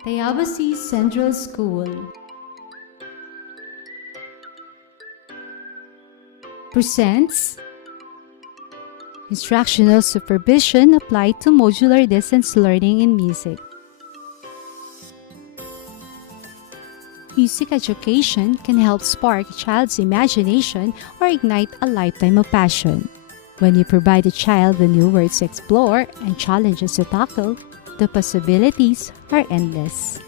Tayabas City Central School presents Instructional Supervision Applied to Modular Distance Learning in Music. Music education can help spark a child's imagination or ignite a lifetime of passion. When you provide a child with new words to explore and challenges to tackle, the possibilities are endless.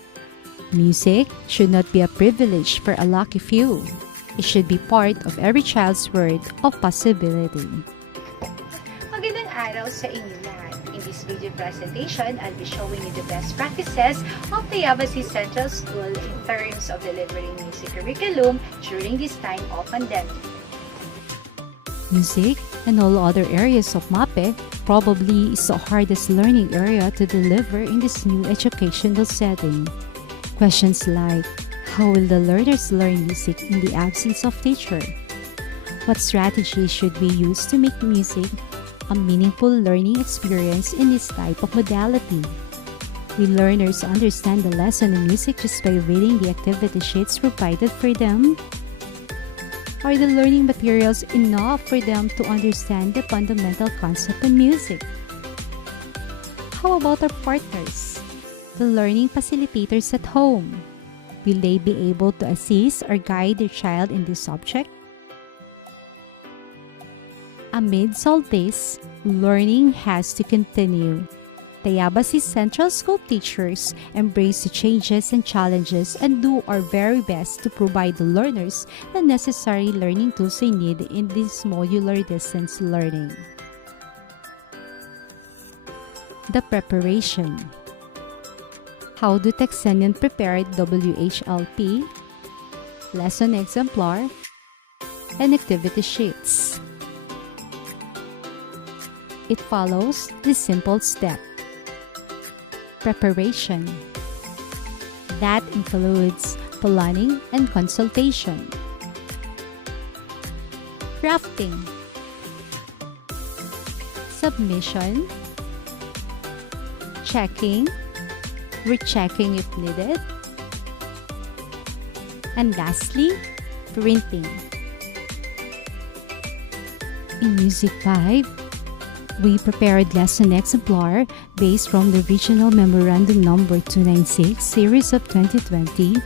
Music should not be a privilege for a lucky few. It should be part of every child's world of possibility. Magandang araw sa inyo lahat. In this video presentation, I'll be showing you the best practices of Tayabas City Central School in terms of delivering music curriculum during this time of pandemic. Music and all other areas of MAPE probably is the hardest learning area to deliver in this new educational setting. Questions like, how will the learners learn music in the absence of teacher? What strategies should we use to make music a meaningful learning experience in this type of modality? Will learners understand the lesson in music just by reading the activity sheets provided for them? Are the learning materials enough for them to understand the fundamental concept in music? How about our partners, the learning facilitators at home? Will they be able to assist or guide their child in this subject? Amidst all this, learning has to continue. Tayabas City Central School teachers embrace the changes and challenges and do our very best to provide the learners the necessary learning tools they need in this modular distance learning. The preparation. How do Texanian prepare WHLP, lesson exemplar, and activity sheets? It follows this simple step. Preparation. That includes planning and consultation. Drafting. Submission. Checking. Rechecking if needed. And lastly, printing. In Music 5, we prepared lesson exemplar based from the Regional Memorandum Number 296 Series of 2020,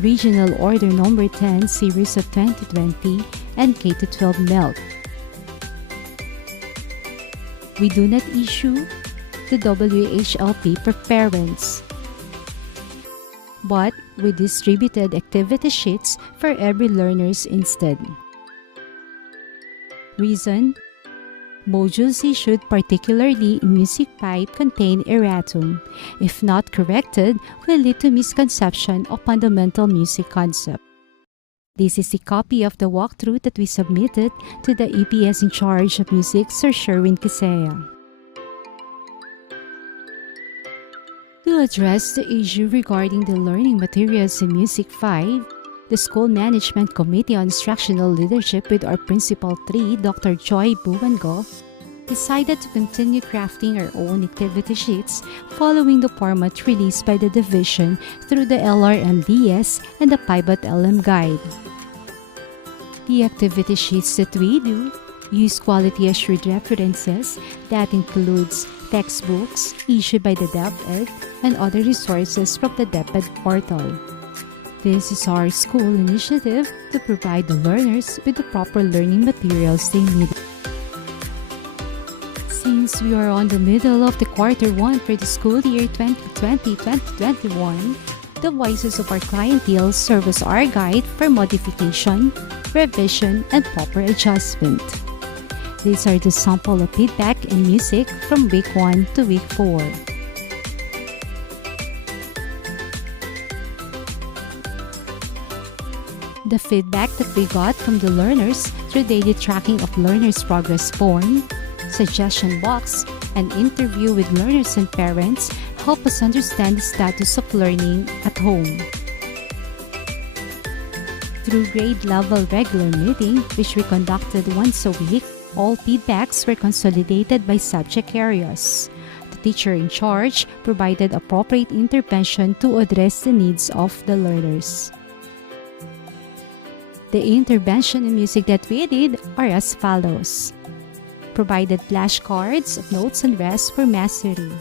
Regional Order Number 10 Series of 2020, and K-12 MELT. We do not issue the WHLP for parents, but we distributed activity sheets for every learners instead. Reason: modules issued particularly in Music 5 contain erratum. If not corrected, will lead to misconception of fundamental music concept. This is a copy of the walkthrough that we submitted to the EPS in charge of music, Sir Sherwin Kisea. To address the issue regarding the learning materials in Music 5, the School Management Committee on Instructional Leadership with our Principal 3, Dr. Joy Buwango, decided to continue crafting our own activity sheets following the format released by the division through the LRMDS and the Pivot LM Guide. The activity sheets that we do use quality-assured references that includes textbooks issued by the DepEd and other resources from the DepEd portal. This is our school initiative to provide the learners with the proper learning materials they need. Since we are on the middle of the quarter 1 for the school year 2020-2021, the voices of our clientele serve as our guide for modification, revision, and proper adjustment. These are the sample of feedback in music from week 1 to week 4. The feedback that we got from the learners through daily tracking of learners' progress form, suggestion box, and interview with learners and parents help us understand the status of learning at home. Through grade-level regular meeting, which we conducted once a week, all feedbacks were consolidated by subject areas. The teacher in charge provided appropriate intervention to address the needs of the learners. The intervention in music that we did are as follows. Provided flashcards of notes and rest for mastery.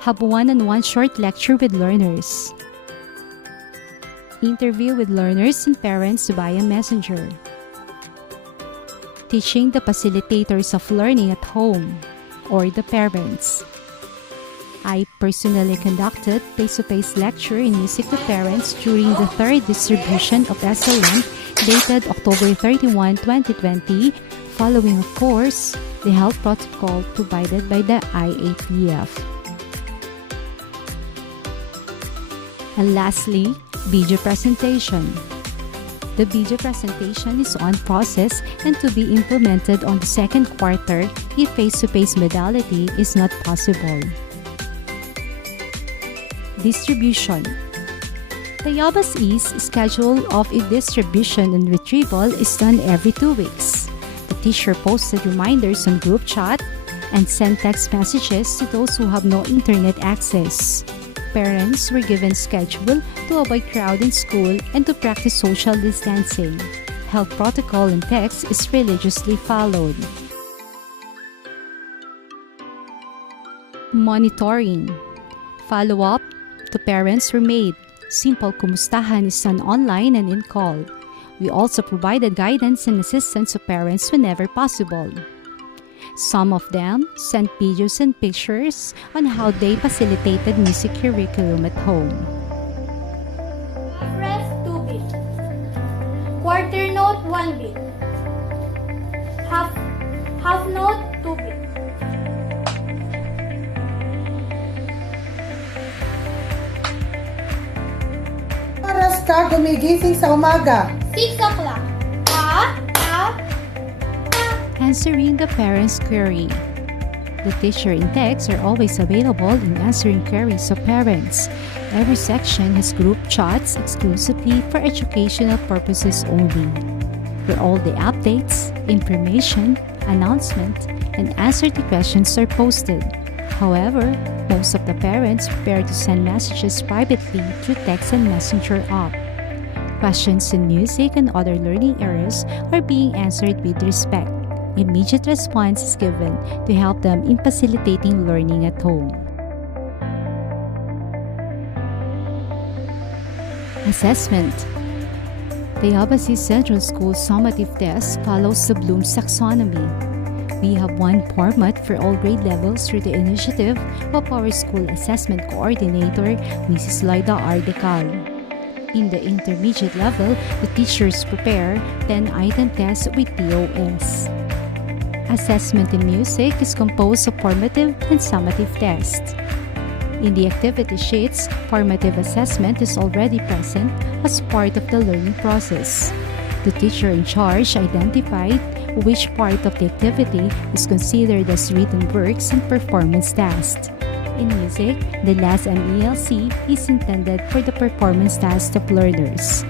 Have one-on-one short lecture with learners. Interview with learners and parents via messenger. Teaching the facilitators of learning at home or the parents. I personally conducted face-to-face lecture in music to parents during the third distribution of SLM dated October 31, 2020, following of course the health protocol provided by the IATF. And lastly, video presentation. The video presentation is on process and to be implemented on the second quarter if face-to-face modality is not possible. Distribution. Tayabas East schedule of a distribution and retrieval is done every 2 weeks. The teacher posted reminders on group chat and sent text messages to those who have no internet access. Parents were given schedule to avoid crowd in school and to practice social distancing. Health protocol and text is religiously followed. Monitoring. Follow-up to parents were made. Simple kumustahan is done online and in call. We also provided guidance and assistance to parents whenever possible. Some of them sent videos and pictures on how they facilitated music curriculum at home. Rest 2 beat. Quarter note 1 beat. Half note 2 beat. Oras ka gumigising sa umaga? 6 o'clock. Answering the parents' query. The teacher in text are always available in answering queries of parents. Every section has group chats exclusively for educational purposes only, where all the updates, information, announcement, and answer to questions are posted. However, most of the parents prefer to send messages privately through text and messenger app. Questions in music and other learning areas are being answered with respect. Immediate response is given to help them in facilitating learning at home. Assessment. Tayabas City Central School summative test follows the Bloom's taxonomy. We have one format for all grade levels through the initiative of our school assessment coordinator, Mrs. Loida Ardecal. In the intermediate level, the teachers prepare 10-item tests with POS. Assessment in music is composed of formative and summative tests. In the activity sheets, formative assessment is already present as part of the learning process. The teacher in charge identified which part of the activity is considered as written works and performance tasks. In music, the last MELC is intended for the performance tasks of learners.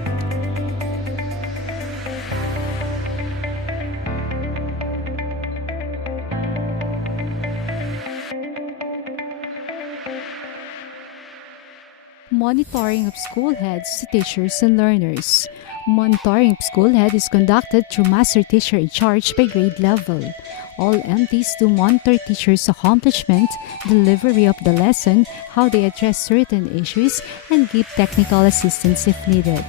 Monitoring of school heads to teachers and learners. Monitoring of school head is conducted through master teacher in charge by grade level. All MTs do monitor teachers' accomplishment, delivery of the lesson, how they address certain issues, and give technical assistance if needed.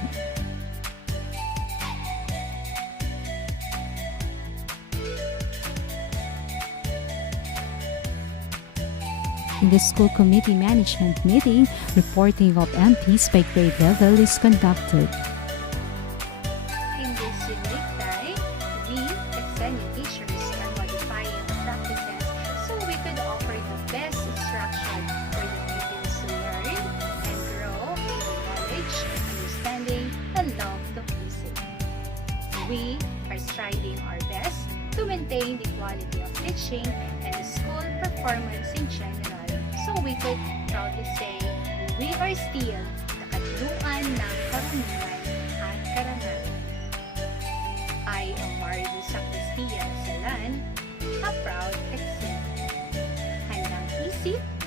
In the school committee management meeting, reporting of MPs by grade level is conducted. In this unique time, we, extended teachers, are modifying the practices so we could offer the best instruction for the pupils to learn and grow in knowledge, understanding, and love of music. We are striving our best to maintain the quality of teaching and the school performance in general. So we could proudly say, we are still nakatuluan ng karunungan at karangalan. I am Mario Sacristia Salan, a proud executive. And City?